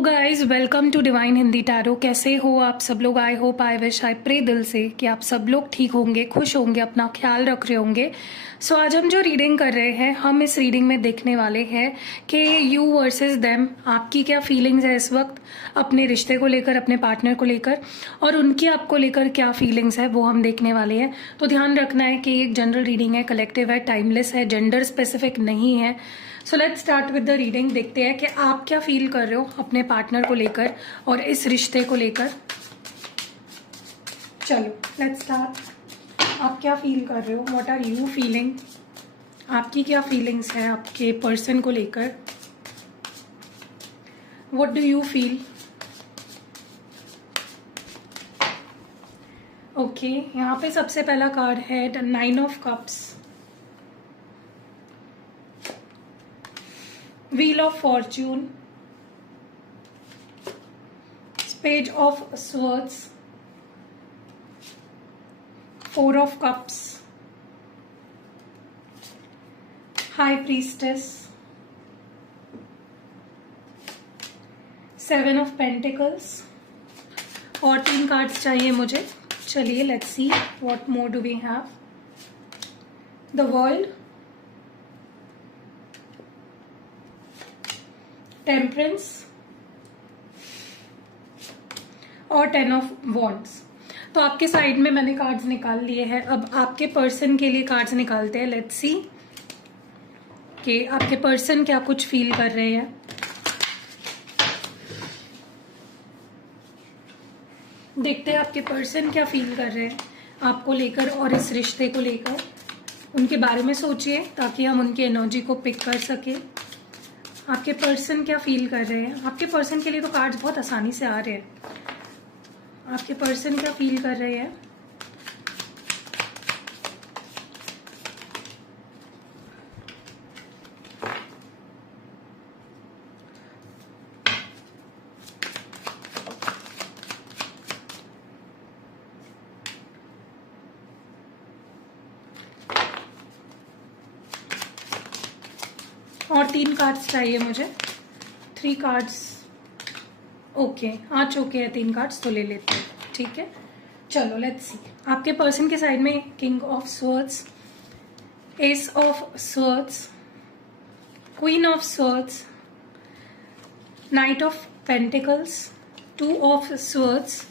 Guys welcome to divine Hindi tarot. कैसे हो आप सब लोग? I hope I wish I pray दिल से कि आप सब लोग ठीक होंगे, खुश होंगे, अपना ख्याल रख रहे होंगे। सो आज हम जो रीडिंग कर रहे हैं, हम इस रीडिंग में देखने वाले हैं कि यू वर्सेस देम, आपकी क्या फीलिंग्स है इस वक्त अपने रिश्ते को लेकर, अपने पार्टनर को लेकर, और उनकी आपको लेकर क्या फीलिंग्स है वो हम देखने वाले हैं। तो ध्यान रखना है कि एक जनरल रीडिंग है, कलेक्टिव है, टाइमलेस है, जेंडर स्पेसिफिक नहीं है। So let's start with the reading. देखते हैं कि आप क्या फील कर रहे हो अपने पार्टनर को लेकर और इस रिश्ते को लेकर। चलो लेट्स स्टार्ट। आप क्या फील कर रहे हो? What are you feeling? आपकी क्या फीलिंग्स है आपके पर्सन को लेकर? What do you feel? Okay, यहाँ पे सबसे पहला कार्ड है the 9 of cups, wheel of fortune, page of swords, 4 of cups, high priestess, 7 of pentacles. और 3 कार्ड्स चाहिए मुझे। चलिए let's see what more do we have. The world, temperance और 10 ऑफ वॉन्ड्स। तो आपके साइड में मैंने कार्ड्स निकाल लिए हैं। अब आपके पर्सन के लिए कार्ड्स निकालते हैं। लेट्स सी कि आपके पर्सन क्या कुछ फील कर रहे हैं। देखते हैं आपके पर्सन क्या फील कर रहे हैं आपको लेकर और इस रिश्ते को लेकर। उनके बारे में सोचिए ताकि हम उनकी एनर्जी को पिक कर सके। आपके पर्सन क्या फील कर रहे हैं? आपके पर्सन के लिए तो कार्ड्स बहुत आसानी से आ रहे हैं। आपके पर्सन क्या फील कर रहे हैं? और 3 कार्ड्स चाहिए मुझे। 3 कार्ड्स ओके, आ चुके हैं 3 कार्ड्स, तो ले लेते हैं। ठीक है, चलो लेट्स सी। आपके पर्सन के साइड में king of swords, S of swords, queen of swords, night of pentacles, 2 of swords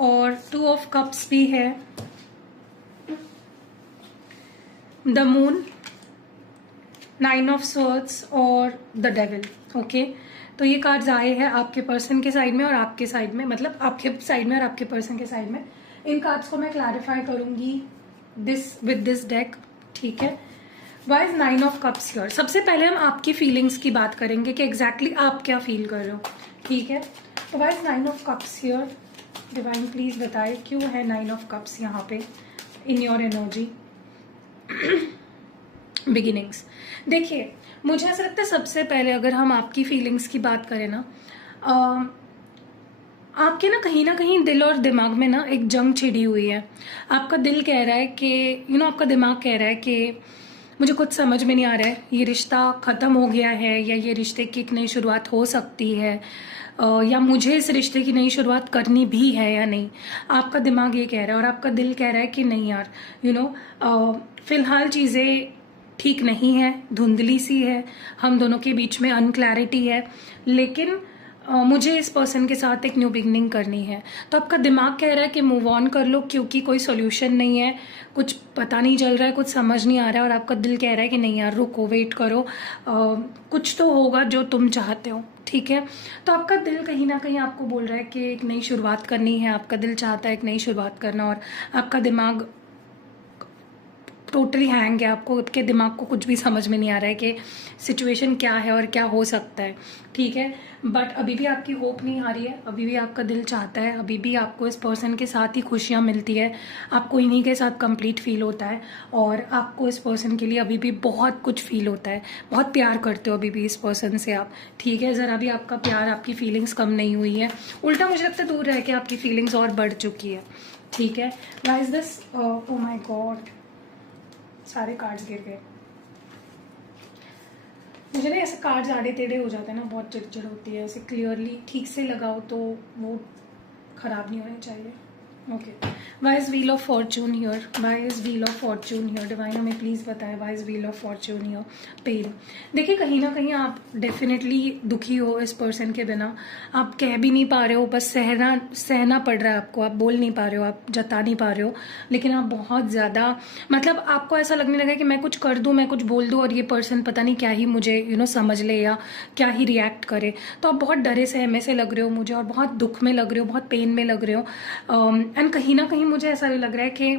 और 2 ऑफ कप्स भी है, द मून, 9 ऑफ स्वर्ड्स और द डेविल। ओके, तो ये कार्ड्स आए हैं आपके पर्सन के साइड में और आपके साइड में, मतलब आपके साइड में और आपके पर्सन के साइड में। इन कार्ड्स को मैं क्लैरिफाई करूंगी विद दिस डेक। ठीक है, why is 9 of cups here? सबसे पहले हम आपकी फीलिंग्स की बात करेंगे कि एग्जैक्टली आप क्या फील कर रहे हो। ठीक है, तो why is 9 of cups here? Divine please बताए क्यों है 9 ऑफ कप्स यहाँ पे इन योर एनर्जी। बिगिनिंग्स। देखिए, मुझे ऐसा लगता है सबसे पहले अगर हम आपकी फीलिंग्स की बात करें ना, आपके ना कहीं दिल और दिमाग में ना एक जंग छिड़ी हुई है। आपका दिल कह रहा है कि आपका दिमाग कह रहा है कि मुझे कुछ समझ में नहीं आ रहा है, ये रिश्ता ख़त्म हो गया है या ये रिश्ते की एक नई शुरुआत हो सकती है, या मुझे इस रिश्ते की नई शुरुआत करनी भी है या नहीं। आपका दिमाग ये कह रहा है और आपका दिल कह रहा है कि नहीं यार, फिलहाल चीज़ें ठीक नहीं है, धुंधली सी है, हम दोनों के बीच में अनक्लैरिटी है, लेकिन मुझे इस पर्सन के साथ एक न्यू बिगनिंग करनी है। तो आपका दिमाग कह रहा है कि मूव ऑन कर लो क्योंकि कोई सॉल्यूशन नहीं है, कुछ पता नहीं चल रहा है, कुछ समझ नहीं आ रहा है, और आपका दिल कह रहा है कि नहीं यार रुको, वेट करो, कुछ तो होगा जो तुम चाहते हो। ठीक है, तो आपका दिल कहीं ना कहीं आपको बोल रहा है कि एक नई शुरुआत करनी है, आपका दिल चाहता है एक नई शुरुआत करना, और आपका दिमाग टोटली हैंग है। आपके दिमाग को कुछ भी समझ में नहीं आ रहा है कि सिचुएशन क्या है और क्या हो सकता है। ठीक है, बट अभी भी आपकी होप नहीं आ रही है, अभी भी आपका दिल चाहता है, अभी भी आपको इस पर्सन के साथ ही खुशियाँ मिलती है, आपको इन्हीं के साथ कंप्लीट फील होता है, और आपको इस पर्सन के लिए अभी भी बहुत कुछ फील होता है, बहुत प्यार करते हो अभी भी इस पर्सन से आप। ठीक है, ज़रा भी आपका प्यार, आपकी फीलिंग्स कम नहीं हुई है, उल्टा मुझे लगता है दूर रह के आपकी फीलिंग्स और बढ़ चुकी है। ठीक है, why is this? Oh my God, सारे कार्ड्स गिर गए। मुझे ना ऐसे कार्ड्स आड़े टेढ़े हो जाते हैं ना, बहुत चिड़चिड़ होती है। ऐसे क्लियरली ठीक से लगाओ तो वो ख़राब नहीं होने चाहिए। Okay, why is wheel of fortune here, why is wheel of fortune here, divine हमें प्लीज़ बताएं why is wheel of fortune here. Pen, देखिए कहीं ना कहीं आप डेफिनेटली दुखी हो इस पर्सन के बिना, आप कह भी नहीं पा रहे हो, बस सहना पड़ रहा है आपको, आप बोल नहीं पा रहे हो, आप जता नहीं पा रहे हो, लेकिन आप बहुत ज़्यादा मतलब आपको ऐसा लगने लगा कि मैं कुछ कर दूँ, मैं कुछ बोल दूँ और ये पर्सन पता नहीं क्या ही मुझे समझ ले या क्या ही रिएक्ट करे। तो आप बहुत डरे सहमे से लग रहे हो मुझे, और बहुत दुख में लग रहे हो, बहुत पेन में लग रहे हो। एंड कहीं ना कहीं मुझे ऐसा भी लग रहा है कि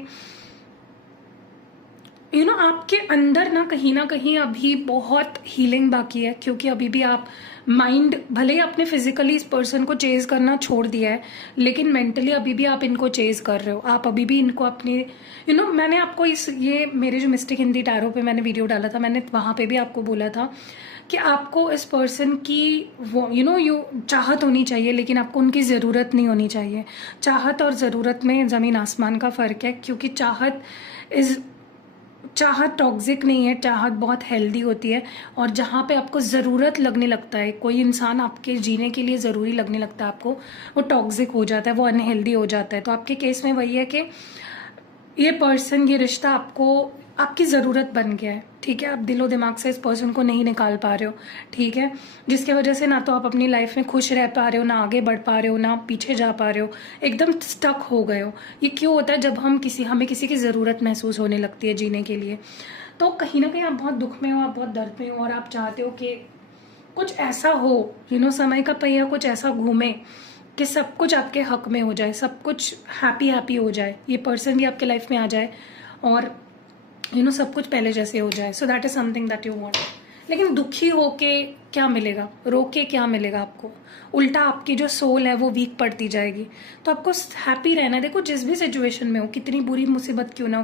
आपके अंदर ना कहीं अभी बहुत हीलिंग बाकी है, क्योंकि अभी भी आप माइंड भले ही आपने फिजिकली इस पर्सन को चेज करना छोड़ दिया है, लेकिन मेंटली अभी भी आप इनको चेज कर रहे हो, आप अभी भी इनको अपने मैंने आपको ये मेरे जो मिस्टेक हिंदी टैरो पे मैंने वीडियो डाला था, मैंने वहां पे भी आपको बोला था कि आपको इस पर्सन की वो चाहत होनी चाहिए, लेकिन आपको उनकी ज़रूरत नहीं होनी चाहिए। चाहत और ज़रूरत में ज़मीन आसमान का फ़र्क है, क्योंकि चाहत टॉक्सिक नहीं है, चाहत बहुत हेल्दी होती है। और जहाँ पे आपको ज़रूरत लगने लगता है, कोई इंसान आपके जीने के लिए ज़रूरी लगने लगता है आपको, वो टॉक्सिक हो जाता है, वो अनहेल्दी हो जाता है। तो आपके केस में वही है कि ये पर्सन, ये रिश्ता आपकी ज़रूरत बन गया है, ठीक है। आप दिलो दिमाग से इस पर्सन को नहीं निकाल पा रहे हो, ठीक है, जिसकी वजह से ना तो आप अपनी लाइफ में खुश रह पा रहे हो, ना आगे बढ़ पा रहे हो, ना पीछे जा पा रहे हो, एकदम स्टक हो गए हो। ये क्यों होता है? जब हमें किसी की ज़रूरत महसूस होने लगती है जीने के लिए। तो कहीं ना कहीं आप बहुत दुख में हो, आप बहुत दर्द में हो, और आप चाहते हो कि कुछ ऐसा हो, समय का पहिया कुछ ऐसा घूमे कि सब कुछ आपके हक में हो जाए, सब कुछ हैप्पी हो जाए, ये पर्सन भी आपके लाइफ में आ जाए, और सब कुछ पहले जैसे हो जाए। So that is something that you want. लेकिन दुखी होके क्या मिलेगा, रो के क्या मिलेगा आपको? उल्टा आपकी जो सोल है वो वीक पड़ती जाएगी। तो आपको हैप्पी रहना है। देखो, जिस भी सिचुएशन में हो, कितनी बुरी मुसीबत क्यों ना हो,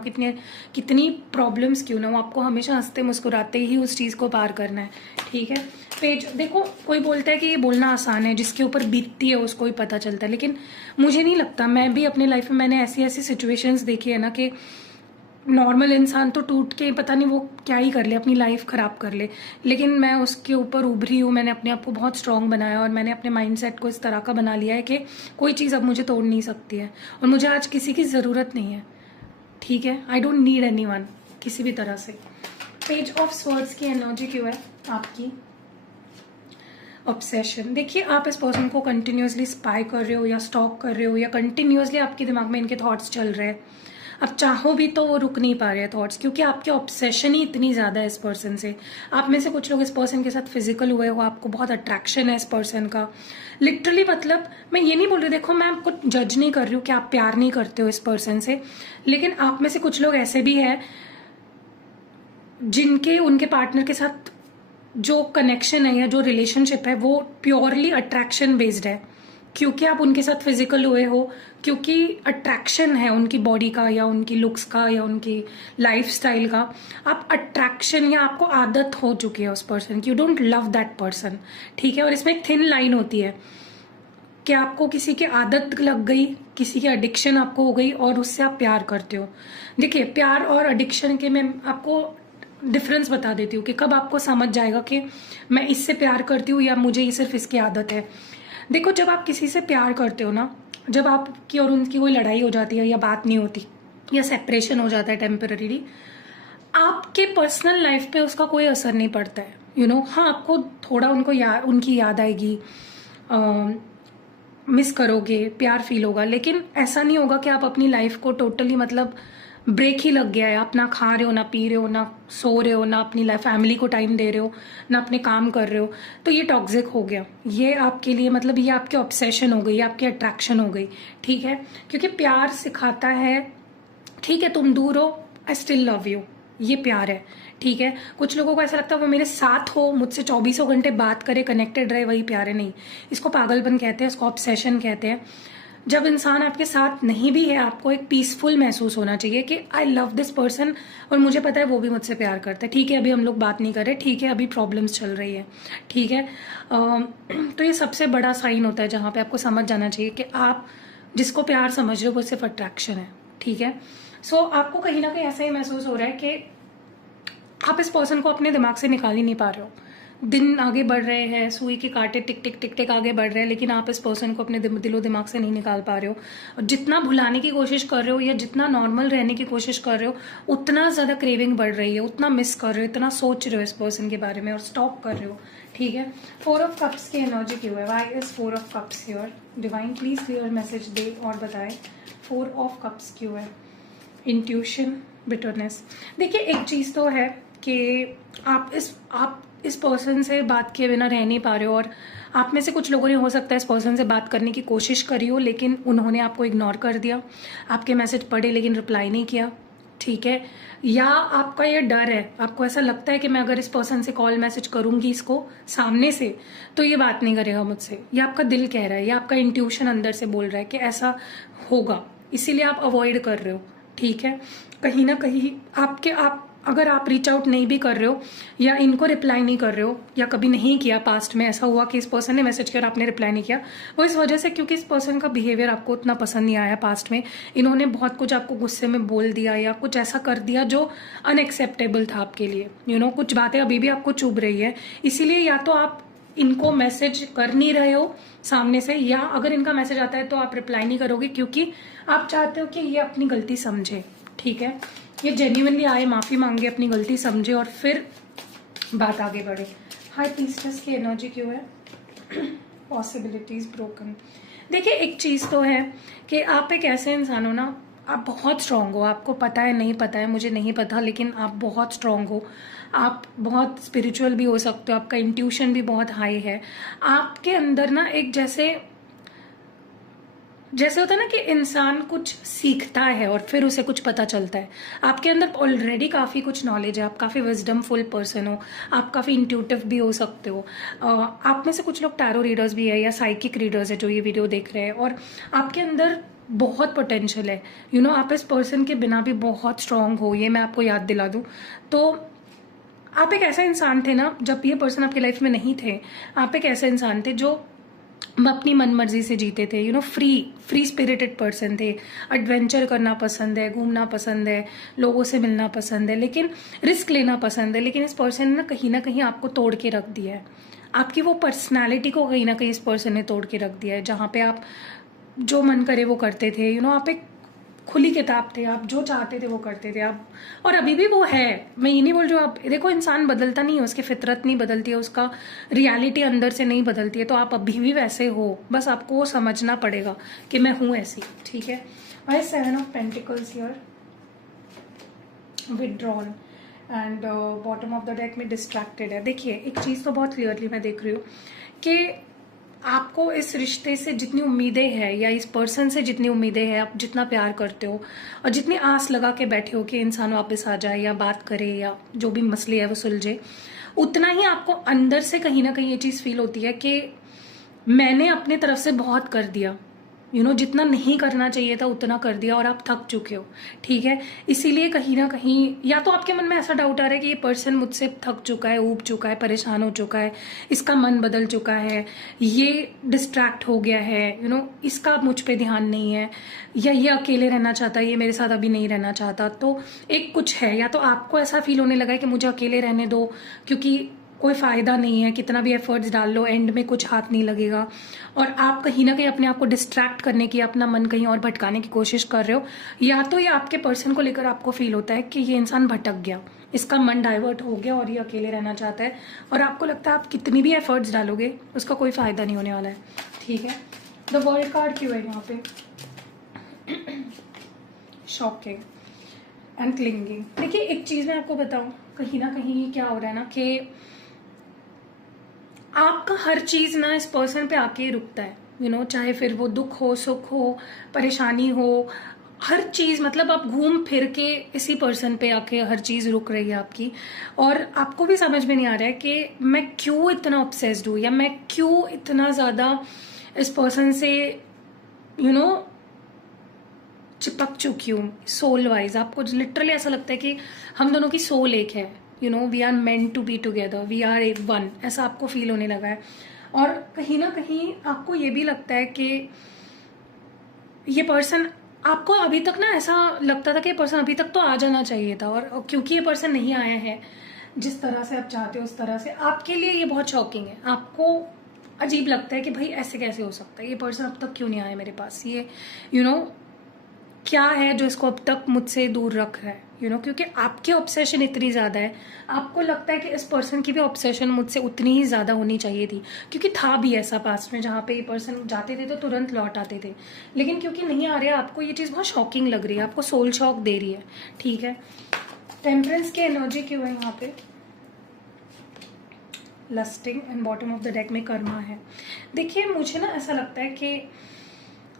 कितनी प्रॉब्लम्स क्यों ना हो, आपको हमेशा हंसते मुस्कुराते ही उस चीज़ को पार करना है, ठीक है। पेज देखो, कोई बोलता है कि ये बोलना आसान है, जिसके ऊपर बीतती है उसको ही पता चलता है, लेकिन मुझे नहीं लगता। मैं भी अपनी लाइफ में मैंने ऐसी सिचुएशंस देखी है ना कि नॉर्मल इंसान तो टूट के पता नहीं वो क्या ही कर ले, अपनी लाइफ खराब कर ले, लेकिन मैं उसके ऊपर उभरी हूँ। मैंने अपने आप को बहुत स्ट्रांग बनाया, और मैंने अपने माइंडसेट को इस तरह का बना लिया है कि कोई चीज़ अब मुझे तोड़ नहीं सकती है, और मुझे आज किसी की ज़रूरत नहीं है, ठीक है। आई डोंट नीड एनीवन किसी भी तरह से। पेज ऑफ स्वर्ड्स की एनर्जी क्यों है आपकी? ऑब्सेशन। देखिए, आप इस पर्सन को कंटिन्यूसली स्पाई कर रहे हो, या स्टॉक कर रहे हो, या कंटिन्यूसली आपके दिमाग में इनके थॉट्स चल रहे हैं। अब चाहो भी तो वो रुक नहीं पा रहे हैं थॉट्स, क्योंकि आपकी ऑब्सेशन ही इतनी ज़्यादा है इस पर्सन से। आप में से कुछ लोग इस पर्सन के साथ फिजिकल हुए हो, आपको बहुत अट्रैक्शन है इस पर्सन का, लिटरली। मतलब मैं ये नहीं बोल रही, देखो मैं आपको जज नहीं कर रही हूँ कि आप प्यार नहीं करते हो इस पर्सन से, लेकिन आप में से कुछ लोग ऐसे भी हैं जिनके उनके पार्टनर के साथ जो कनेक्शन है या जो रिलेशनशिप है वो प्योरली अट्रैक्शन बेस्ड है, क्योंकि आप उनके साथ फिजिकल हुए हो, क्योंकि अट्रैक्शन है उनकी बॉडी का, या उनकी लुक्स का, या उनकी लाइफस्टाइल का। आप अट्रैक्शन, या आपको आदत हो चुकी है उस पर्सन की, you don't love that person, ठीक है। और इसमें एक थिन लाइन होती है कि आपको किसी की आदत लग गई, किसी की एडिक्शन आपको हो गई, और उससे आप प्यार करते हो। देखिए, प्यार और एडिक्शन के मैं आपको डिफरेंस बता देती हूँ कि कब आपको समझ जाएगा कि मैं इससे प्यार करती हूँ या मुझे ये सिर्फ इसकी आदत है। देखो, जब आप किसी से प्यार करते हो ना, जब आपकी और उनकी कोई लड़ाई हो जाती है, या बात नहीं होती, या सेपरेशन हो जाता है टेम्पररीली, आपके पर्सनल लाइफ पे उसका कोई असर नहीं पड़ता है। हाँ, आपको थोड़ा उनकी याद आएगी, मिस करोगे, प्यार फील होगा, लेकिन ऐसा नहीं होगा कि आप अपनी लाइफ को टोटली मतलब ब्रेक ही लग गया है। आप ना खा रहे हो, ना पी रहे हो, ना सो रहे हो, ना अपनी लाइफ फैमिली को टाइम दे रहे हो, ना अपने काम कर रहे हो, तो ये टॉक्सिक हो गया। ये आपके लिए मतलब ये आपकी ऑब्सेशन हो गई, आपकी अट्रैक्शन हो गई, ठीक है। क्योंकि प्यार सिखाता है, ठीक है, तुम दूर हो, आई स्टिल लव यू, ये प्यार है, ठीक है। कुछ लोगों को ऐसा लगता है वो मेरे साथ हो, मुझसे 24 घंटे बात करे, कनेक्टेड रहे, वही प्यार है। नहीं, इसको पागलपन कहते हैं, इसको ऑब्सेशन कहते हैं। जब इंसान आपके साथ नहीं भी है, आपको एक पीसफुल महसूस होना चाहिए कि आई लव दिस पर्सन, और मुझे पता है वो भी मुझसे प्यार करता है, ठीक है। अभी हम लोग बात नहीं कर रहे, ठीक है, अभी प्रॉब्लम्स चल रही है, ठीक है। तो ये सबसे बड़ा साइन होता है जहाँ पे आपको समझ जाना चाहिए कि आप जिसको प्यार समझ रहे हो वो सिर्फ अट्रैक्शन है, ठीक है। सो आपको कहीं ना कहीं ऐसा ही महसूस हो रहा है कि आप इस पर्सन को अपने दिमाग से निकाल ही नहीं पा रहे हो, दिन आगे बढ़ रहे हैं, सुई के कांटे टिक टिक टिक टिक आगे बढ़ रहे हैं, लेकिन आप इस पर्सन को अपने दिलो दिमाग से नहीं निकाल पा रहे हो। और जितना भुलाने की कोशिश कर रहे हो या जितना नॉर्मल रहने की कोशिश कर रहे हो, उतना ज़्यादा क्रेविंग बढ़ रही है, उतना मिस कर रहे हो, इतना सोच रहे हो इस पर्सन के बारे में और स्टॉप कर रहे हो। ठीक है, 4 ऑफ कप्स की एनर्जी क्यों है? Why is 4 of cups here? Divine please clear message दे और बताए 4 ऑफ कप्स क्यों है? Intuition, bitterness. देखिए एक चीज़ तो है कि आप इस पर्सन से बात किए बिना रह नहीं पा रहे हो, और आप में से कुछ लोगों ने हो सकता है इस पर्सन से बात करने की कोशिश करी हो, लेकिन उन्होंने आपको इग्नोर कर दिया, आपके मैसेज पढ़े लेकिन रिप्लाई नहीं किया। ठीक है, या आपका ये डर है, आपको ऐसा लगता है कि मैं अगर इस पर्सन से कॉल मैसेज करूंगी इसको सामने से तो ये बात नहीं करेगा मुझसे, या आपका दिल कह रहा है या आपका इंट्यूशन अंदर से बोल रहा है कि ऐसा होगा, इसीलिए आप अवॉइड कर रहे हो। ठीक है, कहीं ना कहीं अगर आप रीच आउट नहीं भी कर रहे हो या इनको रिप्लाई नहीं कर रहे हो, या कभी नहीं किया, पास्ट में ऐसा हुआ कि इस पर्सन ने मैसेज किया और आपने रिप्लाई नहीं किया, वो इस वजह से क्योंकि इस पर्सन का बिहेवियर आपको उतना पसंद नहीं आया। पास्ट में इन्होंने बहुत कुछ आपको गुस्से में बोल दिया या कुछ ऐसा कर दिया जो अनएक्सेप्टेबल था आपके लिए। कुछ बातें अभी भी आपको चुभ रही है, इसीलिए या तो आप इनको मैसेज कर नहीं रहे हो सामने से, या अगर इनका मैसेज आता है तो आप रिप्लाई नहीं करोगे क्योंकि आप चाहते हो कि ये अपनी गलती समझे। ठीक है, ये जेन्युइनली आए, माफी मांगे, अपनी गलती समझे और फिर बात आगे बढ़े। हाई प्रीस्टेस की एनर्जी क्यों है? Possibilities broken. देखिए एक चीज तो है कि आप एक ऐसे इंसान हो ना, आप बहुत स्ट्रांग हो, आपको पता है नहीं पता है मुझे नहीं पता, लेकिन आप बहुत स्ट्रांग हो, आप बहुत स्पिरिचुअल भी हो सकते हो, आपका इंट्यूशन भी बहुत हाई है। आपके अंदर ना एक जैसे होता है ना कि इंसान कुछ सीखता है और फिर उसे कुछ पता चलता है, आपके अंदर ऑलरेडी काफ़ी कुछ नॉलेज है, आप काफ़ी विजडमफुल पर्सन हो, आप काफ़ी इंट्यूटिव भी हो सकते हो। आप में से कुछ लोग टैरो रीडर्स भी है या साइकिक रीडर्स है जो ये वीडियो देख रहे हैं, और आपके अंदर बहुत पोटेंशियल है। आप इस पर्सन के बिना भी बहुत स्ट्रांग हो, ये मैं आपको याद दिला दूँ तो। आप एक ऐसा इंसान थे ना, जब ये पर्सन आपकी लाइफ में नहीं थे, आप एक ऐसे इंसान थे जो अपनी मन मर्जी से जीते थे। फ्री स्पिरिटेड पर्सन थे, एडवेंचर करना पसंद है, घूमना पसंद है, लोगों से मिलना पसंद है, लेकिन रिस्क लेना पसंद है। लेकिन इस पर्सन ने ना कहीं आपको तोड़ के रख दिया है, आपकी वो पर्सनालिटी को कहीं ना कहीं इस पर्सन ने तोड़ के रख दिया है, जहाँ पे आप जो मन करे वो करते थे। आप एक खुली किताब थे, आप जो चाहते थे वो करते थे आप, और अभी भी वो है। मैं ये नहीं बोल रही हूँ, आप देखो इंसान बदलता नहीं है, उसकी फितरत नहीं बदलती है, उसका रियलिटी अंदर से नहीं बदलती है, तो आप अभी भी वैसे हो, बस आपको वो समझना पड़ेगा कि मैं हूँ ऐसी। ठीक है, why 7 of pentacles here? Withdrawn and bottom of the deck में डिस्ट्रैक्टेड है। देखिए एक चीज़ तो बहुत क्लियरली मैं देख रही हूँ कि आपको इस रिश्ते से जितनी उम्मीदें हैं या इस पर्सन से जितनी उम्मीदें हैं, आप जितना प्यार करते हो और जितनी आस लगा के बैठे हो कि इंसान वापस आ जाए या बात करे या जो भी मसले है वो सुलझे, उतना ही आपको अंदर से कहीं ना कहीं ये चीज़ फील होती है कि मैंने अपनी तरफ से बहुत कर दिया। जितना नहीं करना चाहिए था उतना कर दिया और आप थक चुके हो। ठीक है, इसीलिए कहीं ना कहीं या तो आपके मन में ऐसा डाउट आ रहा है कि ये पर्सन मुझसे थक चुका है, ऊब चुका है, परेशान हो चुका है, इसका मन बदल चुका है, ये डिस्ट्रैक्ट हो गया है, इसका मुझ पे ध्यान नहीं है, या ये अकेले रहना चाहता है, ये मेरे साथ अभी नहीं रहना चाहता। तो एक कुछ है, या तो आपको ऐसा फील होने लगा है कि मुझे अकेले रहने दो क्योंकि कोई फ़ायदा नहीं है, कितना भी एफर्ट्स डाल लो एंड में कुछ हाथ नहीं लगेगा, और आप कहीं ना कहीं अपने आप को डिस्ट्रैक्ट करने की, अपना मन कहीं और भटकाने की कोशिश कर रहे हो। या तो ये आपके पर्सन को लेकर आपको फील होता है कि ये इंसान भटक गया, इसका मन डाइवर्ट हो गया और ये अकेले रहना चाहता है, और आपको लगता है आप कितनी भी एफर्ट्स डालोगे उसका कोई फ़ायदा नहीं होने वाला है। ठीक है, द वर्ल्ड कार्ड क्यों है यहाँ पे? Shocking and clinging. देखिए एक चीज़ मैं आपको बताऊँ, कहीं ना कहीं क्या हो रहा है ना कि आपका हर चीज़ ना इस पर्सन पे आके रुकता है। चाहे फिर वो दुख हो, सुख हो, परेशानी हो, हर चीज़, मतलब आप घूम फिर के इसी पर्सन पे आके हर चीज़ रुक रही है आपकी, और आपको भी समझ में नहीं आ रहा है कि मैं क्यों इतना ऑब्सेस्ड हूँ या मैं क्यों इतना ज़्यादा इस पर्सन से चिपक चुकी हूँ सोल वाइज। आपको लिटरली ऐसा लगता है कि हम दोनों की सोल एक है, we are meant to be together, we are a one, ऐसा आपको फील होने लगा है। और कहीं ना कहीं आपको ये भी लगता है कि ये पर्सन, आपको अभी तक ना ऐसा लगता था कि ये पर्सन अभी तक तो आ जाना चाहिए था, और क्योंकि ये पर्सन नहीं आया है जिस तरह से आप चाहते हो उस तरह से। आपके लिए ये बहुत शॉकिंग है, आपको अजीब लगता है कि भाई ऐसे कैसे हो सकता है, ये पर्सन अब तक क्यों नहीं आया मेरे पास, ये क्या है जो इसको अब तक मुझसे दूर रख रहा है, क्योंकि आपकी ऑब्सेशन इतनी ज़्यादा है, आपको लगता है कि इस पर्सन की भी ऑब्सेशन मुझसे उतनी ही ज़्यादा होनी चाहिए थी, क्योंकि था भी ऐसा पास्ट में जहाँ पे ये पर्सन जाते थे तो तुरंत लौट आते थे, लेकिन क्योंकि नहीं आ रहे, आपको ये चीज़ बहुत शॉकिंग लग रही है, आपको सोल शॉक दे रही है। ठीक है, टेम्परेंस की एनर्जी क्यों है यहाँ पे, lasting and bottom of the deck में कर्मा है। देखिए मुझे ना ऐसा लगता है कि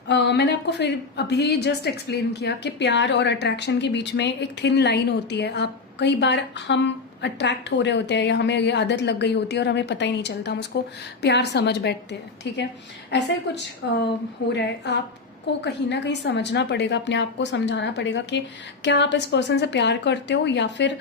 मैंने आपको फिर अभी जस्ट एक्सप्लेन किया कि प्यार और अट्रैक्शन के बीच में एक थिन लाइन होती है। आप कई बार हम अट्रैक्ट हो रहे होते हैं या हमें ये आदत लग गई होती है और हमें पता ही नहीं चलता, हम उसको प्यार समझ बैठते हैं। ठीक है, ऐसा ही कुछ हो रहा है, आपको कहीं ना कहीं समझना पड़ेगा, अपने आप को समझाना पड़ेगा कि क्या आप इस पर्सन से प्यार करते हो या फिर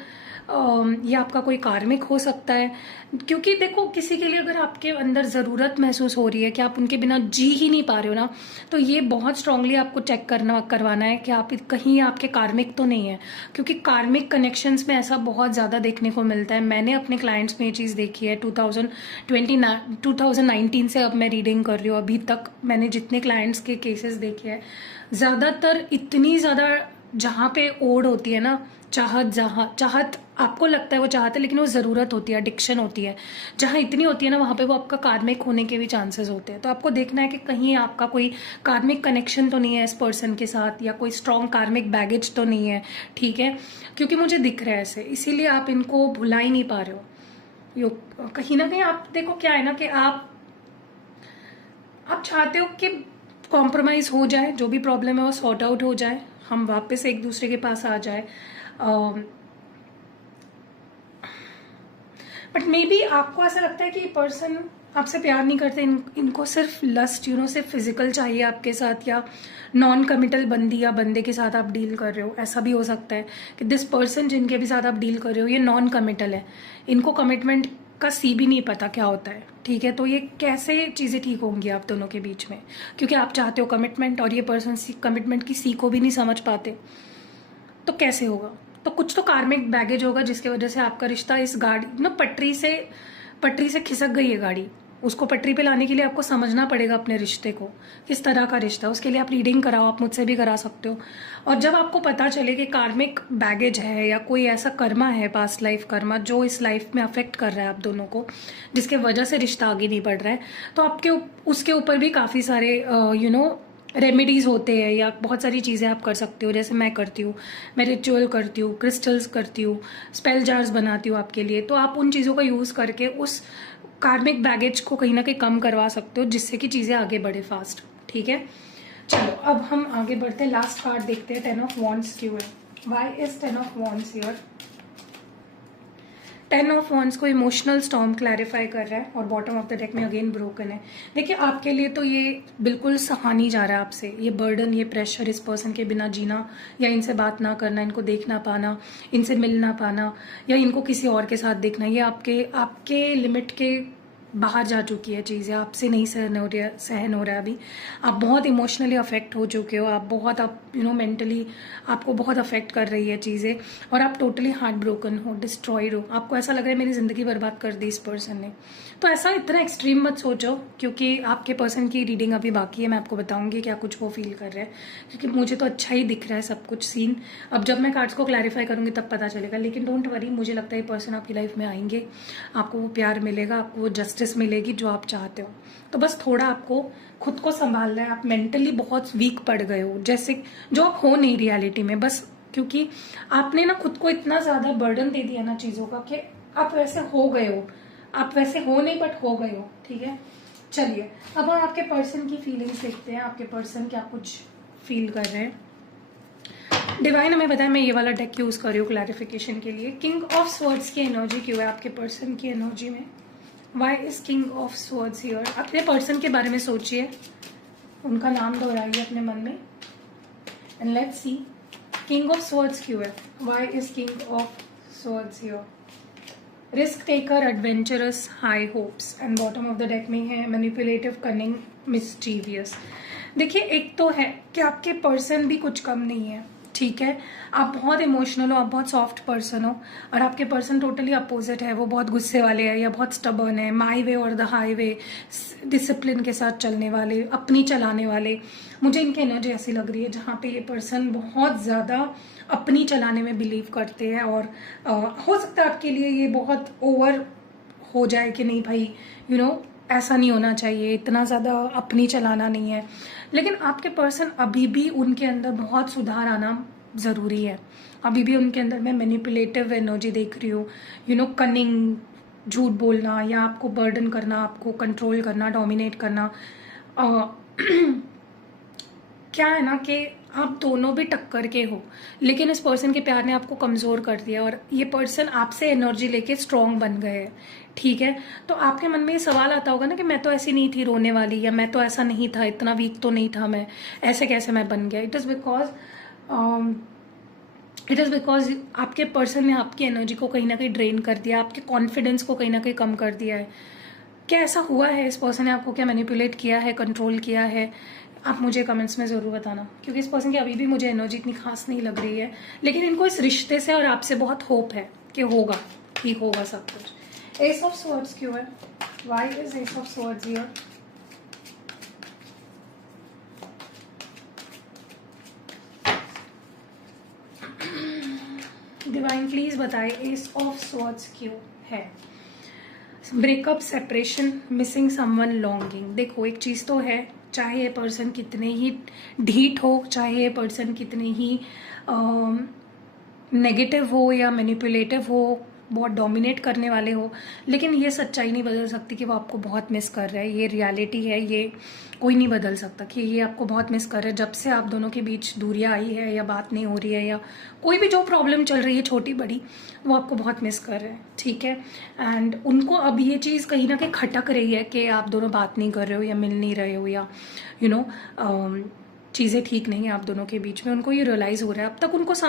ये आपका कोई कार्मिक हो सकता है। क्योंकि देखो, किसी के लिए अगर आपके अंदर ज़रूरत महसूस हो रही है कि आप उनके बिना जी ही नहीं पा रहे हो ना, तो ये बहुत स्ट्रांगली आपको चेक करवाना है कि आप कहीं आपके कार्मिक तो नहीं है, क्योंकि कार्मिक कनेक्शंस में ऐसा बहुत ज़्यादा देखने को मिलता है। मैंने अपने क्लाइंट्स में ये चीज़ देखी है। 2019 से अब मैं रीडिंग कर रही हूँ, अभी तक मैंने जितने क्लाइंट्स के केसेस देखे हैं, ज़्यादातर इतनी ज़्यादा जहाँ पे ओढ़ होती है ना, चाहत आपको लगता है वो चाहत है, लेकिन वो ज़रूरत होती है, एडिक्शन होती है, जहाँ इतनी होती है ना, वहाँ पे वो आपका कार्मिक होने के भी चांसेस होते हैं। तो आपको देखना है कि कहीं आपका कोई कार्मिक कनेक्शन तो नहीं है इस पर्सन के साथ, या कोई स्ट्रॉन्ग कार्मिक बैगेज तो नहीं है। ठीक है, क्योंकि मुझे दिख रहा है ऐसे, इसीलिए आप इनको भुला ही नहीं पा रहे हो। कहीं ना कहीं आप देखो क्या है ना कि आप चाहते हो कि कॉम्प्रोमाइज़ हो जाए, जो भी प्रॉब्लम है वो सॉर्ट आउट हो जाए, हम वापस एक दूसरे के पास आ जाए। बट मे बी आपको ऐसा लगता है कि ये पर्सन आपसे प्यार नहीं करते, इनको सिर्फ लस्ट सिर्फ फिजिकल चाहिए आपके साथ, या नॉन कमिटल बंदी या बंदे के साथ आप डील कर रहे हो। ऐसा भी हो सकता है कि दिस पर्सन जिनके भी साथ आप डील कर रहे हो ये नॉन कमिटल है, इनको कमिटमेंट का सी भी नहीं पता क्या होता है। ठीक है, तो ये कैसे चीज़ें ठीक होंगी आप दोनों के बीच में, क्योंकि आप चाहते हो कमिटमेंट और ये पर्सन कमिटमेंट की सी को भी नहीं समझ पाते, तो कैसे होगा। तो कुछ तो कार्मिक बैगेज होगा जिसकी वजह से आपका रिश्ता इस गाड़ी ना पटरी से खिसक गई है गाड़ी। उसको पटरी पे लाने के लिए आपको समझना पड़ेगा अपने रिश्ते को, किस तरह का रिश्ता है। उसके लिए आप रीडिंग कराओ, आप मुझसे भी करा सकते हो। और जब आपको पता चले कि कार्मिक बैगेज है या कोई ऐसा कर्मा है, पास्ट लाइफ कर्मा, जो इस लाइफ में अफेक्ट कर रहा है आप दोनों को, जिसके वजह से रिश्ता आगे नहीं बढ़ रहा है, तो आपके उसके ऊपर भी काफ़ी सारे रेमेडीज़ होते हैं, या बहुत सारी चीज़ें आप कर सकते हो। जैसे मैं करती हूँ, मैं रिचुअल करती हूँ, क्रिस्टल्स करती हूँ, स्पेल जार्स बनाती हूँ आपके लिए। तो आप उन चीज़ों का यूज़ करके उस कार्मिक बैगेज को कहीं ना कहीं कम करवा सकते हो, जिससे कि चीज़ें आगे बढ़े फास्ट। ठीक है, चलो अब हम आगे बढ़ते हैं, लास्ट कार्ड देखते हैं। 10 ऑफ वॉन्ड्स क्यों है, why is 10 of wands here. 10 of wands को इमोशनल स्टॉर्म क्लैरिफाई कर रहा है, और बॉटम ऑफ द डेक में अगेन ब्रोकन है। देखिए आपके लिए तो ये बिल्कुल सहानी जा रहा है आपसे, ये बर्डन, ये प्रेशर, इस पर्सन के बिना जीना, या इनसे बात ना करना, इनको देख ना पाना, इनसे मिल ना पाना, या इनको किसी और के साथ देखना, ये आपके लिमिट के बाहर जा चुकी है चीज़ें, आपसे नहीं सहन हो रहा है अभी। आप बहुत इमोशनली अफेक्ट हो चुके हो, आप मेंटली आपको बहुत अफेक्ट कर रही है चीज़ें, और आप टोटली हार्ट ब्रोकन हो, डिस्ट्रॉयड हो। आपको ऐसा लग रहा है मेरी ज़िंदगी बर्बाद कर दी इस पर्सन ने। तो ऐसा इतना एक्सट्रीम मत सोचो, क्योंकि आपके पर्सन की रीडिंग अभी बाकी है। मैं आपको बताऊंगी क्या कुछ वो फील कर रहे हैं, क्योंकि मुझे तो अच्छा ही दिख रहा है सब कुछ सीन। अब जब मैं कार्ड्स को क्लैरिफाई करूंगी तब पता चलेगा, लेकिन डोंट वरी, मुझे लगता है ये पर्सन आपकी लाइफ में आएंगे, आपको वो प्यार मिलेगा, आपको वो जस्टिस मिलेगी जो आप चाहते हो। तो बस थोड़ा आपको खुद को संभालना है। आप मेंटली बहुत वीक पड़ गए हो, जैसे जो आप हो नहीं रियलिटी में, बस क्योंकि आपने ना खुद को इतना ज्यादा बर्डन दे दिया ना चीजों का, कि आप वैसे हो गए हो। आप वैसे हो नहीं, बट हो गए हो। ठीक है, चलिए अब हम आपके पर्सन की फीलिंग्स देखते हैं, आपके पर्सन क्या कुछ फील कर रहे हैं। डिवाइन हमें बताया, मैं ये वाला डेक यूज कर रही हूँ क्लैरिफिकेशन के लिए। किंग ऑफ स्वॉर्ड्स की एनर्जी क्यों है आपके पर्सन की एनर्जी में, why is king of swords here. अपने पर्सन के बारे में सोचिए, उनका नाम दोहराइए अपने मन में, and let's see king of swords क्यों है, why is king of swords here. Risk taker, adventurous, high hopes, and bottom of the deck में है मैनिपुलेटिव, कनिंग, मिस्चीवियस। देखिए एक तो है कि आपके पर्सन भी कुछ कम नहीं है, ठीक है। आप बहुत इमोशनल हो, आप बहुत सॉफ्ट पर्सन हो, और आपके पर्सन टोटली अपोजिट है। वो बहुत गुस्से वाले हैं या बहुत स्टबर्न है, माई वे और द हाई वे, डिसिप्लिन के साथ चलने वाले, अपनी चलाने वाले। मुझे इनकी एनर्जी ऐसी लग रही है जहाँ पे ये पर्सन बहुत ज़्यादा अपनी चलाने में बिलीव करते हैं, और हो सकता है आपके लिए ये बहुत ओवर हो जाए कि नहीं भाई, ऐसा नहीं होना चाहिए, इतना ज़्यादा अपनी चलाना नहीं है। लेकिन आपके पर्सन अभी भी, उनके अंदर बहुत सुधार आना ज़रूरी है। अभी भी उनके अंदर मैं मैनिपुलेटिव एनर्जी देख रही हूँ, कनिंग, झूठ बोलना, या आपको बर्डन करना, आपको कंट्रोल करना, डोमिनेट करना। क्या है ना कि आप दोनों भी टक्कर के हो, लेकिन इस पर्सन के प्यार ने आपको कमज़ोर कर दिया, और ये पर्सन आपसे एनर्जी लेके स्ट्रॉन्ग बन गए हैं। ठीक है, तो आपके मन में ये सवाल आता होगा ना कि मैं तो ऐसी नहीं थी रोने वाली, या मैं तो ऐसा नहीं था, इतना वीक तो नहीं था मैं, ऐसे कैसे मैं बन गया। इट इज़ बिकॉज आपके पर्सन ने आपकी एनर्जी को कहीं ना कहीं ड्रेन कर दिया, आपके कॉन्फिडेंस को कहीं ना कहीं कम कर दिया है। क्या ऐसा हुआ है? इस पर्सन ने आपको क्या मैनिपुलेट किया है, कंट्रोल किया है? आप मुझे कमेंट्स में ज़रूर बताना, क्योंकि इस पर्सन की अभी भी मुझे एनर्जी इतनी खास नहीं लग रही है, लेकिन इनको इस रिश्ते से और आपसे बहुत होप है कि होगा, ठीक होगा सब कुछ। एस ऑफ स्वॉर्ड्स क्यों है? Why is S of swords here? Divine please बताए एस ऑफ स्वॉर्ड्स क्यों है? Breakup, separation, missing someone, longing. देखो, एक चीज़ तो है, चाहे ये पर्सन कितने ही ढीठ हो, चाहे ये पर्सन कितने ही नेगेटिव हो या मैनिपुलेटिव हो, बहुत डोमिनेट करने वाले हो, लेकिन ये सच्चाई नहीं बदल सकती कि वो आपको बहुत मिस कर रहा है। ये रियलिटी है, ये कोई नहीं बदल सकता कि ये आपको बहुत मिस कर रहा है। जब से आप दोनों के बीच दूरियां आई है, या बात नहीं हो रही है, या कोई भी जो प्रॉब्लम चल रही है छोटी बड़ी, वो आपको बहुत मिस कर रहे हैं। ठीक है, एंड उनको अब ये चीज़ कहीं ना कहीं खटक रही है कि आप दोनों बात नहीं कर रहे हो, या मिल नहीं रहे हो, या चीज़ें ठीक नहीं है आप दोनों के बीच में। उनको ये रियलाइज़ हो रहा है। अब तक उनको ऐसा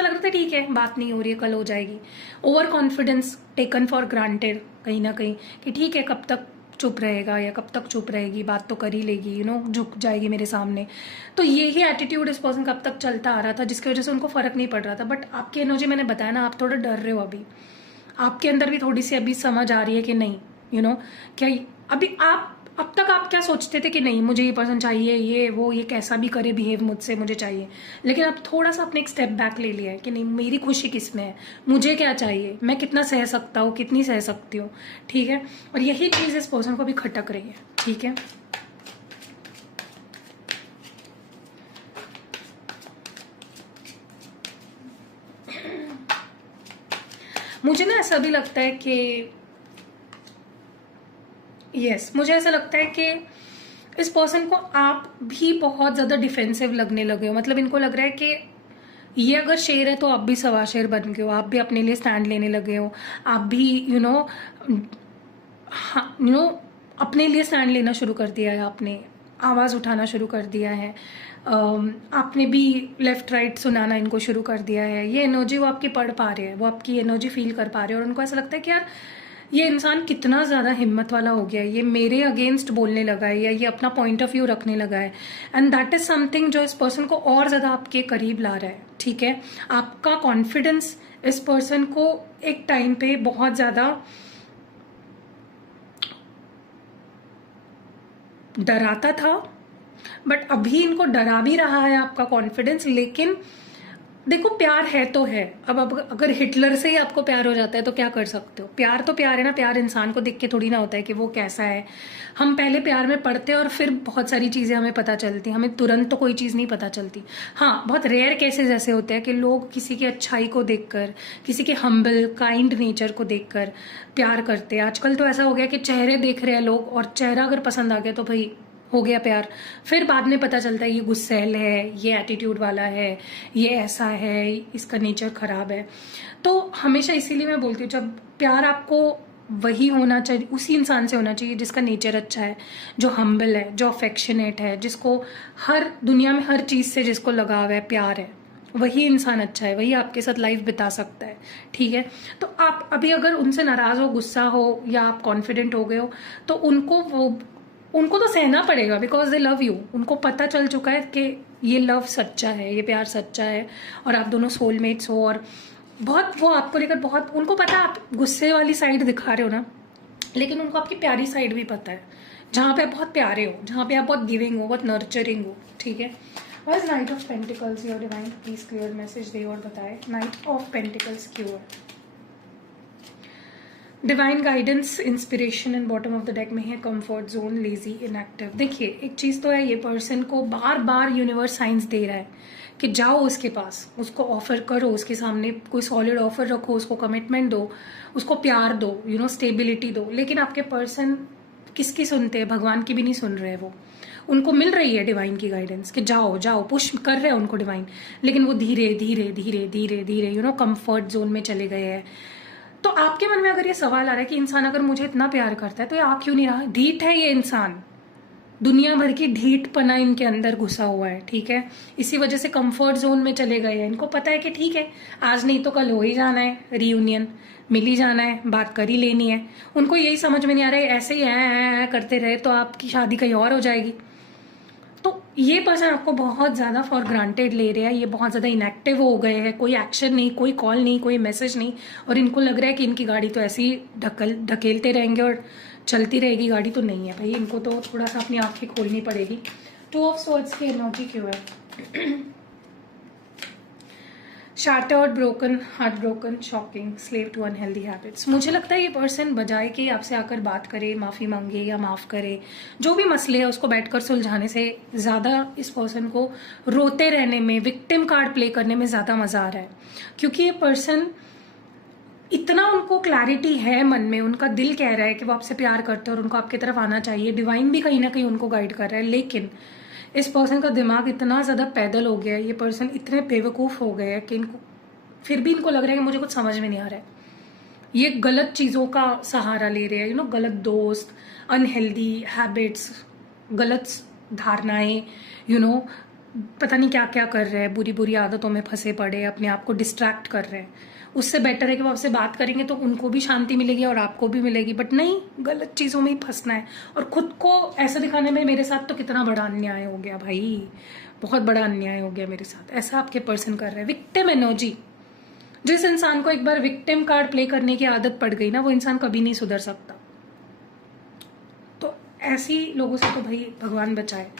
लग रहा था ठीक है, बात नहीं हो रही है, कल हो जाएगी। Over confidence taken for granted कहीं ना कहीं, कि ठीक है, कब तक चुप रहेगा, या कब तक चुप रहेगी, बात तो कर ही लेगी, झुक जाएगी मेरे सामने। तो यही एटीट्यूड इस पर्सन कब तक चलता आ रहा था, जिसकी वजह से उनको फ़र्क नहीं पड़ रहा था। बट आपकी एनर्जी, मैंने बताया ना, आप थोड़ा डर रहे हो अभी। आपके अंदर भी थोड़ी सी अभी समझ आ रही है कि नहीं, क्या अभी अब तक आप क्या सोचते थे कि नहीं, मुझे ये पर्सन चाहिए, ये कैसा भी करे बिहेव मुझसे, मुझे चाहिए। लेकिन अब थोड़ा सा आपने एक स्टेप बैक ले लिया है कि नहीं, मेरी खुशी किस में है, मुझे क्या चाहिए, मैं कितना सह सकता हूँ, कितनी सह सकती हूँ। ठीक है, और यही चीज़ इस पर्सन को भी खटक रही है। ठीक है, मुझे ना ऐसा भी लगता है कि मुझे ऐसा लगता है कि इस पर्सन को आप भी बहुत ज़्यादा डिफेंसिव लगने लगे हो। मतलब इनको लग रहा है कि ये अगर शेर है तो आप भी सवा शेर बन गए हो, आप भी अपने लिए स्टैंड लेने लगे हो, आप भी अपने लिए स्टैंड लेना शुरू कर दिया है, आपने आवाज़ उठाना शुरू कर दिया है, आपने भी लेफ्ट राइट सुनाना इनको शुरू कर दिया है। ये एनर्जी वो आपकी पढ़ पा रहे हैं, वो आपकी एनर्जी फील कर पा रहे हैं, और उनको ऐसा लगता है कि यार ये इंसान कितना ज़्यादा हिम्मत वाला हो गया है, ये मेरे अगेंस्ट बोलने लगा है, या ये अपना पॉइंट ऑफ व्यू रखने लगा है। एंड दैट इज समथिंग जो इस पर्सन को और ज़्यादा आपके करीब ला रहा है। ठीक है, आपका कॉन्फिडेंस इस पर्सन को एक टाइम पे बहुत ज़्यादा डराता था, बट अभी इनको डरा भी रहा है आपका कॉन्फिडेंस। लेकिन देखो, प्यार है तो है। अब अगर हिटलर से ही आपको प्यार हो जाता है तो क्या कर सकते हो? प्यार तो प्यार है ना, प्यार इंसान को देख के थोड़ी ना होता है कि वो कैसा है। हम पहले प्यार में पड़ते हैं और फिर बहुत सारी चीज़ें हमें पता चलती हैं, हमें तुरंत तो कोई चीज़ नहीं पता चलती। हाँ, बहुत रेयर केसेस ऐसे होते हैं कि लोग किसी की अच्छाई को देखकर, किसी के हम्बल काइंड नेचर को देखकर प्यार करते हैं। आजकल तो ऐसा हो गया कि चेहरे देख रहे हैं लोग, और चेहरा अगर पसंद आ गया तो भाई हो गया प्यार। फिर बाद में पता चलता है ये गुस्सैल है, ये एटीट्यूड वाला है, ये ऐसा है, इसका नेचर खराब है। तो हमेशा इसीलिए मैं बोलती हूँ, जब प्यार आपको वही होना चाहिए, उसी इंसान से होना चाहिए जिसका नेचर अच्छा है, जो हम्बल है, जो अफेक्शनेट है, जिसको हर दुनिया में हर चीज़ से जिसको लगाव है, प्यार है, वही इंसान अच्छा है, वही आपके साथ लाइफ बिता सकता है। ठीक है, तो आप अभी अगर उनसे नाराज़ हो, गुस्सा हो, या आप कॉन्फिडेंट हो गए हो, तो उनको तो सहना पड़ेगा, बिकॉज दे लव यू। उनको पता चल चुका है कि ये लव सच्चा है, ये प्यार सच्चा है और आप दोनों सोलमेट्स हो। और बहुत वो आपको लेकर बहुत, उनको पता है आप गुस्से वाली साइड दिखा रहे हो ना, लेकिन उनको आपकी प्यारी साइड भी पता है, जहाँ पे आप बहुत प्यारे हो, जहाँ पे आप बहुत गिविंग हो, बहुत नर्चरिंग हो, ठीक है। बस knight of pentacles your divine please clear message दे और बताए नाइट ऑफ पेंटिकल्स क्यों है। Divine guidance, inspiration and bottom of the deck में है कंफर्ट जोन, लेजी, इनएक्टिव। देखिए एक चीज तो है, ये पर्सन को बार बार यूनिवर्स साइंस दे रहा है कि जाओ उसके पास, उसको ऑफर करो, उसके सामने कोई सॉलिड ऑफर रखो, उसको कमिटमेंट दो, उसको प्यार दो, स्टेबिलिटी दो। लेकिन आपके पर्सन किसकी सुनते हैं? भगवान की भी नहीं सुन रहे वो। उनको मिल रही है डिवाइन की गाइडेंस कि जाओ जाओ, पुश कर रहे हैं उनको डिवाइन, लेकिन वो धीरे धीरे धीरे धीरे धीरे कंफर्ट जोन में चले गए हैं। तो आपके मन में अगर ये सवाल आ रहा है कि इंसान अगर मुझे इतना प्यार करता है तो ये आ क्यों नहीं रहा? ढीठ है ये इंसान, दुनिया भर की ढीठपना इनके अंदर घुसा हुआ है, ठीक है। इसी वजह से कंफर्ट जोन में चले गए हैं। इनको पता है कि ठीक है, आज नहीं तो कल हो ही जाना है, रियूनियन मिल ही जाना है, बात कर ही लेनी है। उनको यही समझ में नहीं आ रहा है, ऐसे ही ऐ करते रहे तो आपकी शादी कहीं और हो जाएगी। तो ये पर्सन आपको बहुत ज़्यादा फॉर ग्रांटेड ले रहे हैं, ये बहुत ज़्यादा इनएक्टिव हो गए हैं, कोई एक्शन नहीं, कोई कॉल नहीं, कोई मैसेज नहीं, और इनको लग रहा है कि इनकी गाड़ी तो ऐसे ही ढकेलते रहेंगे और चलती रहेगी गाड़ी। तो नहीं है भाई, इनको तो थोड़ा सा अपनी आंखें खोलनी पड़ेगी। 2 ऑफ स्वॉर्ड्स की एनर्जी क्यों है? Shattered, broken, heart broken, shocking, slave to unhealthy habits. मुझे लगता है ये पर्सन बजाय कि आपसे आकर बात करे, माफ़ी मांगे या माफ़ करे, जो भी मसले है उसको बैठकर सुलझाने से ज़्यादा इस पर्सन को रोते रहने में, विक्टिम कार्ड प्ले करने में ज़्यादा मज़ा आ रहा है। क्योंकि ये पर्सन इतना, उनको क्लैरिटी है मन में, उनका दिल कह रहा है कि वो आपसे प्यार करते हैं और उनको आपकी तरफ आना चाहिए, डिवाइन भी कहीं ना कहीं उनको गाइड कर रहा है। लेकिन इस पर्सन का दिमाग इतना ज़्यादा पैदल हो गया है, ये पर्सन इतने बेवकूफ़ हो गए हैं कि इनको फिर भी इनको लग रहा है कि मुझे कुछ समझ में नहीं आ रहा है। ये गलत चीज़ों का सहारा ले रहे हैं, गलत दोस्त, अनहेल्दी हैबिट्स, गलत धारणाएं, पता नहीं क्या क्या कर रहे हैं, बुरी बुरी आदतों में फंसे पड़े, अपने आप को डिस्ट्रैक्ट कर रहे हैं। उससे बेटर है कि वो आपसे बात करेंगे तो उनको भी शांति मिलेगी और आपको भी मिलेगी, बट नहीं, गलत चीज़ों में ही फंसना है और खुद को ऐसा दिखाने में। मेरे साथ तो कितना बड़ा अन्याय हो गया भाई, बहुत बड़ा अन्याय हो गया मेरे साथ, ऐसा आपके पर्सन कर रहे हैं। विक्टिम एनर्जी, जिस इंसान को एक बार विक्टिम कार्ड प्ले करने की आदत पड़ गई ना, वो इंसान कभी नहीं सुधर सकता। तो ऐसी लोगों से तो भाई भगवान बचाए।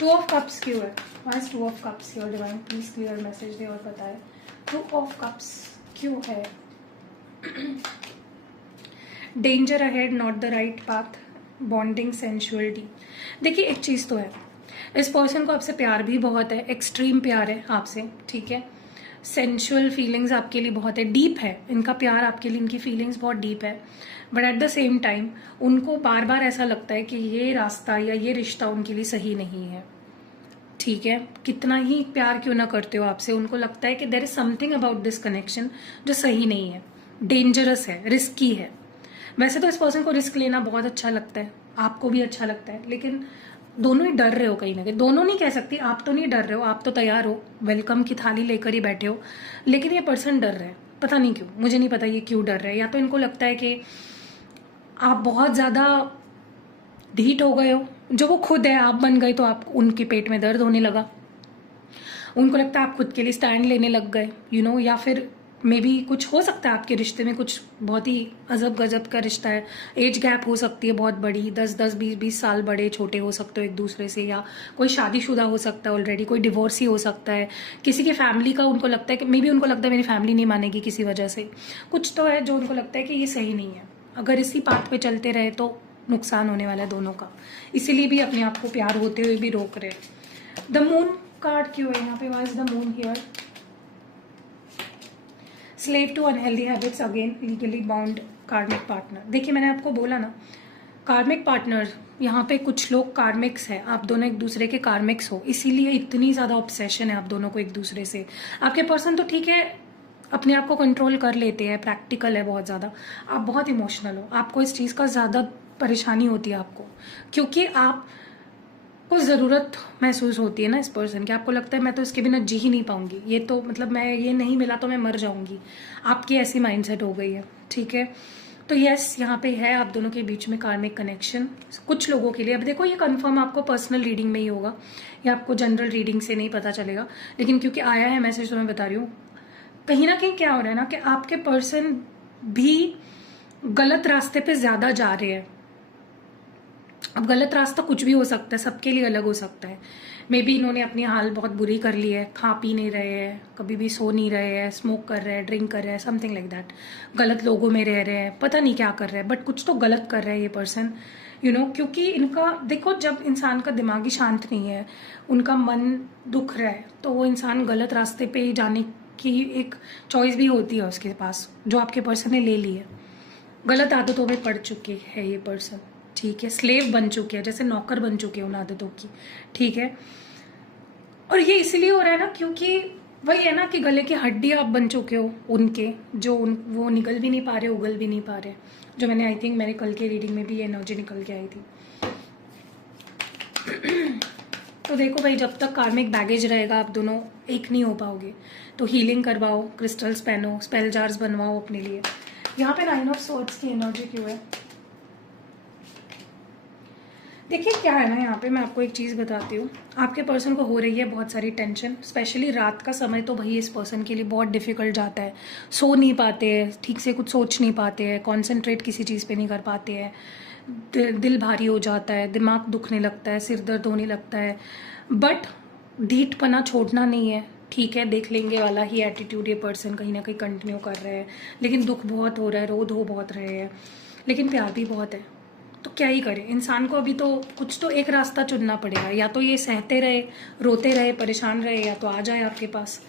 2 ऑफ कप्स क्यों है? Why is 2 of cups your divine please clear message दे और बताए 2 ऑफ कप्स क्यों है? Danger ahead, not the right path, bonding, sensuality. देखिए एक चीज़ तो है, इस पर्सन को आपसे प्यार भी बहुत है, एक्सट्रीम प्यार है आपसे, ठीक है। सेंशुअल फीलिंग्स आपके लिए बहुत है, डीप है इनका प्यार आपके लिए, इनकी फीलिंग्स बहुत डीप है। But at the same time उनको बार बार ऐसा लगता है कि ये रास्ता या ये रिश्ता उनके लिए सही नहीं है, ठीक है। कितना ही प्यार क्यों ना करते हो आपसे, उनको लगता है कि there is something about this connection जो सही नहीं है, डेंजरस है, रिस्की है। वैसे तो इस पर्सन को रिस्क लेना बहुत अच्छा लगता है, आपको भी अच्छा लगता है, लेकिन दोनों ही डर रहे हो कहीं ना कहीं। दोनों नहीं कह सकती, आप तो नहीं डर रहे हो, आप तो तैयार हो, वेलकम की थाली लेकर ही बैठे हो, लेकिन ये पर्सन डर रहा है। पता नहीं क्यों, मुझे नहीं पता ये क्यों डर रहा है। या तो इनको लगता है कि आप बहुत ज़्यादा ढीठ हो गए हो, जो वो खुद है, आप बन गए तो आप उनके पेट में दर्द होने लगा। उनको लगता है आप खुद के लिए स्टैंड लेने लग गए, या फिर मे बी कुछ हो सकता है आपके रिश्ते में, कुछ बहुत ही अजब गजब का रिश्ता है। एज गैप हो सकती है बहुत बड़ी, 10-10, 20-20 साल बड़े छोटे हो सकते हो एक दूसरे से, या कोई शादीशुदा हो सकता है ऑलरेडी, कोई डिवोर्सी हो सकता है, किसी की फैमिली का उनको लगता है कि मे बी उनको लगता है मेरी फैमिली नहीं मानेगी किसी वजह से। कुछ तो है जो उनको लगता है कि ये सही नहीं है, अगर इसी पाथ पे चलते रहे तो नुकसान होने वाला है दोनों का, इसीलिए भी अपने आप को प्यार होते हुए भी रोक रहे हैं। द मून कार्ड क्यों है यहाँ पे? Why is the moon here? Slave to unhealthy habits, again legally bound karmic partner. देखिए मैंने आपको बोला ना, कार्मिक पार्टनर, यहाँ पे कुछ लोग कार्मिक्स है, आप दोनों एक दूसरे के कार्मिक्स हो, इसीलिए इतनी ज़्यादा ऑब्सेशन है आप दोनों को एक दूसरे से। आपके पर्सन तो ठीक है, अपने आप को कंट्रोल कर लेते हैं, प्रैक्टिकल है बहुत ज़्यादा, आप बहुत इमोशनल हो, आपको इस चीज़ का ज़्यादा परेशानी होती है आपको, क्योंकि आपको ज़रूरत महसूस होती है ना इस पर्सन की। आपको लगता है मैं तो इसके बिना जी ही नहीं पाऊंगी, ये तो मतलब मैं ये नहीं मिला तो मैं मर जाऊंगी, आपकी ऐसी माइंडसेट हो गई है, ठीक है। तो यस, यहाँ पे है आप दोनों के बीच में कार्मिक कनेक्शन कुछ लोगों के लिए। अब देखो, ये कंफर्म आपको पर्सनल रीडिंग में ही होगा, या आपको जनरल रीडिंग से नहीं पता चलेगा, लेकिन क्योंकि आया है मैसेज तो मैं बता रही हूँ। कहीं ना कहीं क्या हो रहा है ना कि आपके पर्सन भी गलत रास्ते पे ज्यादा जा रहे हैं। अब गलत रास्ता कुछ भी हो सकता है, सबके लिए अलग हो सकता है। मे बी इन्होंने अपनी हाल बहुत बुरी कर ली है, खा पी नहीं रहे हैं, कभी भी सो नहीं रहे हैं, स्मोक कर रहे हैं, ड्रिंक कर रहे हैं, समथिंग लाइक दैट, गलत लोगों में रह रहे हैं, पता नहीं क्या कर रहे हैं, बट कुछ तो गलत कर रहे हैं ये पर्सन, क्योंकि इनका देखो, जब इंसान का दिमाग ही शांत नहीं है, उनका मन दुख रहा है, तो वो इंसान गलत रास्ते पे ही जाने की एक चॉइस भी होती है उसके पास, जो आपके पर्सन ने ले ली है। गलत आदतों में पड़ चुके हैं ये पर्सन, ठीक है, स्लेव बन चुके हैं, जैसे नौकर बन चुके हैं उन आदतों की, ठीक है। और ये इसलिए हो रहा है ना, क्योंकि वही है ना कि गले की हड्डी आप बन चुके हो उनके, वो निकल भी नहीं पा रहे, उगल भी नहीं पा रहे, जो मैंने आई थिंक मेरे कल के रीडिंग में भी ये एनर्जी निकल के आई थी। तो देखो भाई, जब तक कार्मिक बैगेज रहेगा आप दोनों एक नहीं हो पाओगे, तो हीलिंग करवाओ, क्रिस्टल्स पहनो, स्पेल जार्स बनवाओ अपने लिए। यहाँ पे 9 ऑफ स्वॉर्ड्स की एनर्जी क्यों है? देखिए क्या है ना, यहाँ पे मैं आपको एक चीज़ बताती हूँ, आपके पर्सन को हो रही है बहुत सारी टेंशन, स्पेशली रात का समय तो भाई इस पर्सन के लिए बहुत डिफिकल्ट जाता है, सो नहीं पाते हैं ठीक से, कुछ सोच नहीं पाते हैं, कॉन्सेंट्रेट किसी चीज़ पे नहीं कर पाते हैं, दिल भारी हो जाता है, दिमाग दुखने लगता है, सिर दर्द होने लगता है, बट ढीठपना छोड़ना नहीं है, ठीक है, देख लेंगे वाला ही एटीट्यूड ये पर्सन कहीं ना कहीं कंटिन्यू कर रहे हैं, लेकिन दुख बहुत हो रहा है, रोध हो बहुत रहे हैं, लेकिन प्यार भी बहुत है। तो क्या ही करे इंसान को, अभी तो कुछ तो एक रास्ता चुनना पड़ेगा, या तो ये सहते रहे, रोते रहे, परेशान रहे, या तो आ जाए आपके पास।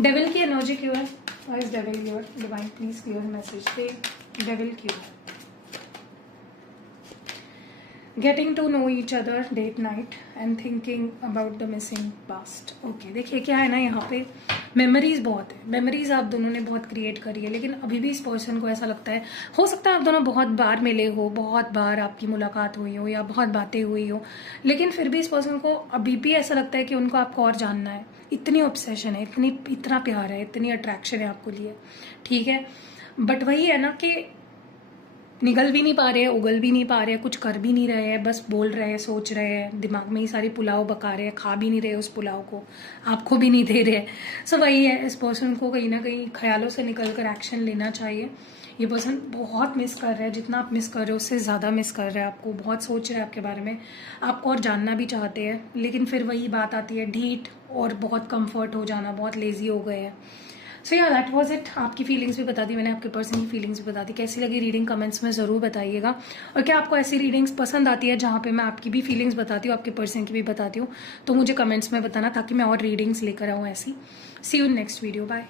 डेविल की एनर्जी क्यों है? Why is devil your? Divine please clear message पे, डेविल क्यों? Getting to know each other, date night and thinking about the missing past. Okay, देखिए क्या है ना, यहाँ पे मेमोरीज बहुत है, मेमोरीज आप दोनों ने बहुत क्रिएट करी है, लेकिन अभी भी इस पर्सन को ऐसा लगता है, हो सकता है आप दोनों बहुत बार मिले हो, बहुत बार आपकी मुलाकात हुई हो, या बहुत बातें हुई हो, लेकिन फिर भी इस पर्सन को अभी भी ऐसा लगता है कि उनको आपको और जानना है, इतनी ऑब्सेशन है, इतना प्यार है, इतनी अट्रैक्शन है आपको लिए, ठीक है। बट वही है ना कि निगल भी नहीं पा रहे हैं, उगल भी नहीं पा रहे हैं, कुछ कर भी नहीं रहे हैं, बस बोल रहे हैं, सोच रहे हैं, दिमाग में ही सारी पुलाव पका रहे हैं, खा भी नहीं रहे उस पुलाव को, आपको भी नहीं दे रहे हैं। सो वही है, इस पर्सन को कहीं ना कहीं ख्यालों से निकल कर एक्शन लेना चाहिए। ये पर्सन बहुत मिस कर रहा है, जितना आप मिस कर रहे हो उससे ज़्यादा मिस कर रहा है आपको, बहुत सोच रहे हैं आपके बारे में, आपको और जानना भी चाहते हैं, लेकिन फिर वही बात आती है, ढीठ और बहुत कम्फर्ट हो जाना, बहुत लेजी हो गए हैं। सो या दैट वाज इट। आपकी फीलिंग्स भी बता दी मैंने, आपके पर्सन की फीलिंग्स भी बता दी। कैसी लगी रीडिंग कमेंट्स में ज़रूर बताइएगा, और क्या आपको ऐसी रीडिंग्स पसंद आती है जहाँ पे मैं आपकी भी फीलिंग्स बताती हूँ, आपके पर्सन की भी बताती हूँ, तो मुझे कमेंट्स में बताना, ताकि मैं और रीडिंग्स लेकर आऊँ ऐसी। See you in next video, bye.